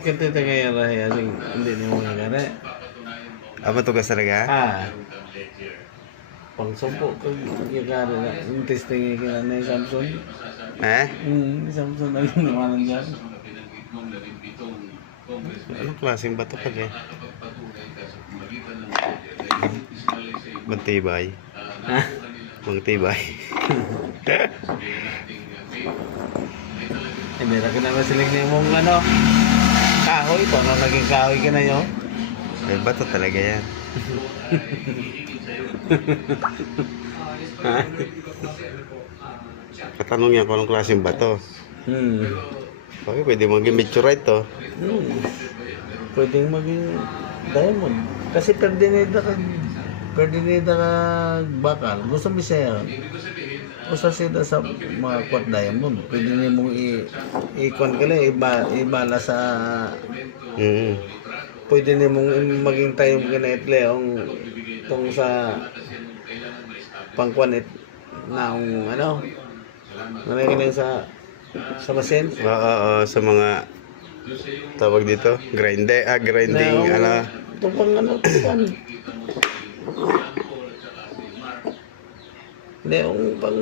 Kita kaya raya sing hindi niyo mga gana. Apa tugas talaga? Pangsumpo ko yung gana na yung testing yung kina ni Samson. Samson na yung naman dyan. Anong klaseng bato pala eh? Bantibay. Bantibay. Hindi na kinamasilig na yung mong ano. Kahoy po, ano naging kahoy ka na yun? Eh, bato talaga yan. Katanong yan kung anong klaseng bato. Okay, pwede maging meteorite to. Pwedeng maging diamond. Kasi perdinida ka bakal. Gusto mo siya. Gusto siya sa mga kwat diamond. Pwede niya mong i-con ka lang, ibala sa... Pwede niya mong maging tayo kinaitle tong sa pangkwanit na ano lang sa machine. Oo, sa mga tawag dito, grinding, ano. Itong pang ano, hindi, yung pang